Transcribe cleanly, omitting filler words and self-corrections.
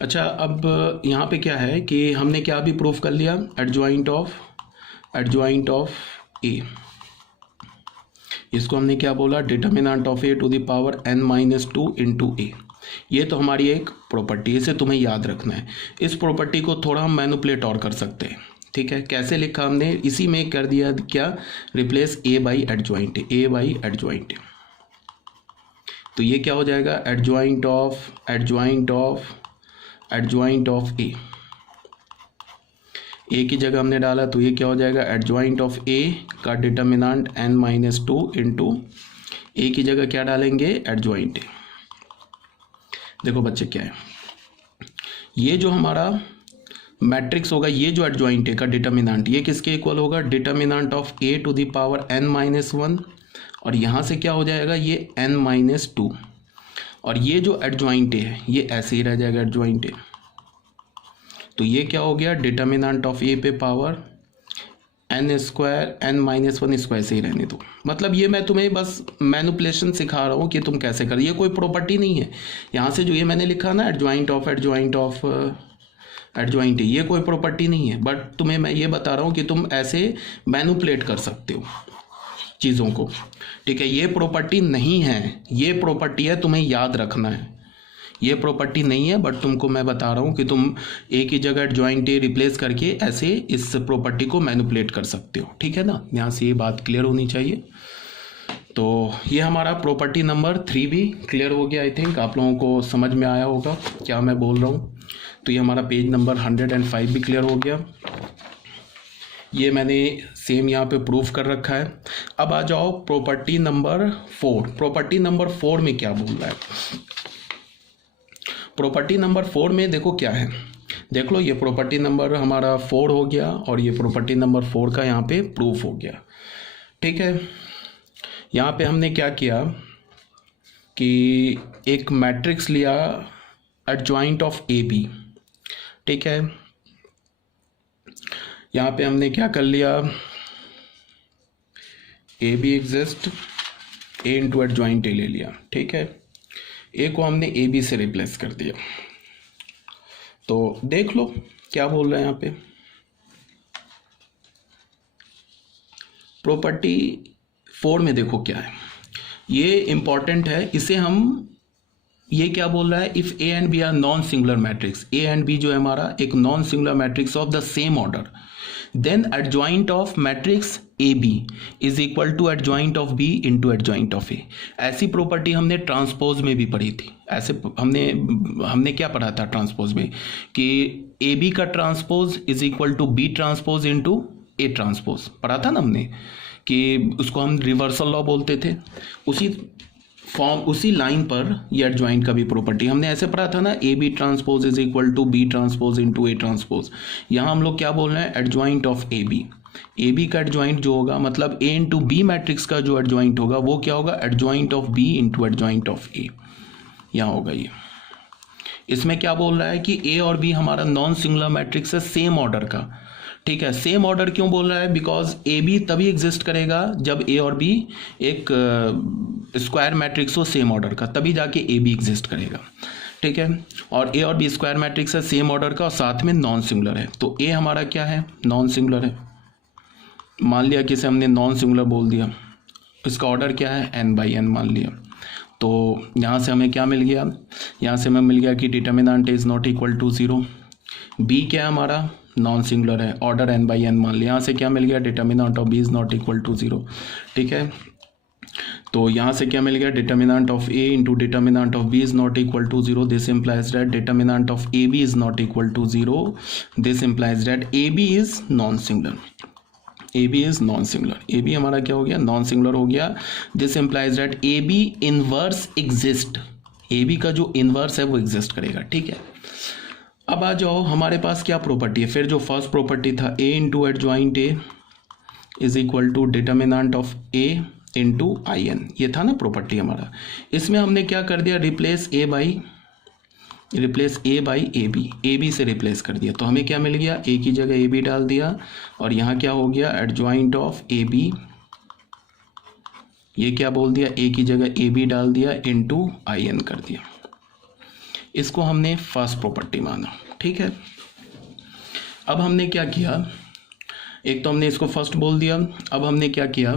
अच्छा, अब यहाँ पे क्या है कि हमने क्या भी प्रूफ कर लिया, एडजॉइंट ऑफ ए। इसको हमने क्या बोला, determinant of A to the power n minus two into A. ये तो हमारी एक प्रॉपर्टी है, इसे तुम्हें याद रखना है। इस प्रॉपर्टी को थोड़ा हम मैनिपुलेट और कर सकते हैं, ठीक है। कैसे लिखा हमने, इसी में कर दिया क्या, replace A by adjoint A. तो ये क्या हो जाएगा, एडजॉइंट ऑफ ए की जगह हमने डाला तो ये क्या हो जाएगा, एडजॉइंट ऑफ ए का determinant n minus two into A की जगह क्या डालेंगे, एडजॉइंट ए। देखो बच्चे क्या है, ये जो हमारा मैट्रिक्स होगा, ये जो एडजॉइंट ए का डिटर्मिनेंट, ये किसके इक्वल होगा, determinant of A to the power n minus one, और यहाँ से क्या हो जाएगा, ये n माइनस टू, और ये जो एडजॉइंट ए है ये ऐसे ही रह जाएगा एडजॉइंट ए। तो ये क्या हो गया, डिटर्मिनेंट ऑफ ए पे power n square n minus one, इसको ऐसे ही रहने दो। मतलब ये मैं तुम्हें बस मैनिपुलेशन सिखा रहा हूँ कि तुम कैसे कर, ये कोई प्रॉपर्टी नहीं है। यहाँ से जो ये मैंने लिखा ना, एडजॉइंट ऑफ एडजॉइंट, ये कोई प्रॉपर्टी नहीं है, बट तुम्हें मैं ये बता रहा हूँ कि तुम ऐसे मैनिपुलेट कर सकते हो चीज़ों को, ठीक है। ये प्रॉपर्टी नहीं है, ये प्रॉपर्टी है, तुम्हें याद रखना है। ये प्रॉपर्टी नहीं है, बट तुमको मैं बता रहा हूँ कि तुम ए की जगह एडजॉइंट ए रिप्लेस करके ऐसे इस प्रॉपर्टी को मैनिपुलेट कर सकते हो, ठीक है ना। यहाँ से ये बात क्लियर होनी चाहिए। तो ये हमारा प्रॉपर्टी नंबर 3 भी क्लियर हो गया। आई थिंक आप लोगों को समझ में आया होगा क्या मैं बोल रहा हूँ। तो ये हमारा पेज नंबर 105 भी क्लियर हो गया। ये मैंने सेम यहाँ पे प्रूफ कर रखा है। अब आ जाओ प्रॉपर्टी नंबर 4। प्रॉपर्टी नंबर 4 में क्या बोल रहा है, प्रॉपर्टी नंबर 4 में देखो क्या है, देख लो, ये प्रॉपर्टी नंबर हमारा 4 हो गया और ये प्रॉपर्टी नंबर 4 का यहाँ पे प्रूफ हो गया, ठीक है। यहाँ पे हमने क्या किया कि एक मैट्रिक्स लिया एडजॉइंट ऑफ ए बी, ठीक है। यहाँ पे हमने क्या कर लिया, A be exist, A into adjoint ए ले लिया, ठीक है। ए को हमने ए बी से रिप्लेस कर दिया। तो देख लो क्या बोल रहे हैं यहाँ पे, प्रॉपर्टी 4 में देखो क्या है, ये इंपॉर्टेंट है। इसे हम, ये क्या बोल रहा है, if A and B are non singular matrix, A and B जो है हमारा एक non singular matrix of the same order, then adjoint of matrix A B is equal to adjoint of B into adjoint of A. ऐसी property हमने transpose में भी पढ़ी थी। ऐसे हमने क्या पढ़ा था ट्रांसपोज में, कि ए बी का transpose is equal to B transpose into A transpose पढ़ा था ना हमने, कि उसको हम रिवर्सल लॉ बोलते थे। उसी फॉर्म, उसी लाइन पर ये एडजॉइंट का भी प्रॉपर्टी हमने ऐसे पढ़ा था ना, A B transpose is equal to B transpose into A transpose. यहाँ हम लोग क्या बोल रहे हैं, adjoint of A B. A B का एडजॉइंट जो होगा, मतलब ए इंटू बी मैट्रिक्स का जो एडजॉइंट होगा वो क्या होगा, adjoint of B into adjoint of A, यहाँ होगा ये। इसमें क्या बोल रहा है कि ए और बी हमारा नॉन सिंगुलर मैट्रिक्स है सेम ऑर्डर का, ठीक है। सेम ऑर्डर क्यों बोल रहा है, बिकॉज ए बी तभी एग्जिस्ट करेगा जब ए और बी एक स्क्वायर मैट्रिक्स हो सेम ऑर्डर का, तभी जाके ए बी एग्जिस्ट करेगा, ठीक है। और ए और बी स्क्वायर मैट्रिक्स है सेम ऑर्डर का और साथ में नॉन सिंगुलर है। तो ए हमारा क्या है, नॉन सिंगुलर है। मान लिया कि इसे हमने नॉन सिंगुलर बोल दिया, इसका ऑर्डर क्या है, n बाई n मान लिया। तो यहाँ से हमें क्या मिल गया, यहाँ से हमें मिल गया कि determinant is not equal to 0। B क्या है हमारा, नॉन सिंगुलर है, ऑर्डर n बाई n मान लिया। यहाँ से क्या मिल गया, determinant of B is not equal to 0, ठीक है। तो यहाँ से क्या मिल गया, determinant of A into determinant of B is not equal to 0। This implies that determinant of A B is not equal to 0। This implies that A B is non singular, A B is non singular. A B हमारा क्या हो गया, non singular हो गया। This implies that A B inverse exist, A B का जो inverse है वो एग्जिस्ट करेगा, ठीक है। अब आ जाओ हमारे पास क्या प्रॉपर्टी है, फिर जो फर्स्ट प्रॉपर्टी था, A into adjoint A is equal to determinant of A into I n, ये था ना प्रॉपर्टी हमारा। इसमें हमने क्या कर दिया, replace A by A B से रिप्लेस कर दिया। तो हमें क्या मिल गया, ए की जगह ए बी डाल दिया और यहाँ क्या हो गया, एडजॉइंट ऑफ ए बी, ये क्या बोल दिया, ए की जगह ए बी डाल दिया इंटू आई एन कर दिया। इसको हमने फर्स्ट प्रॉपर्टी माना, ठीक है। अब हमने क्या किया, एक तो हमने इसको फर्स्ट बोल दिया, अब हमने क्या किया,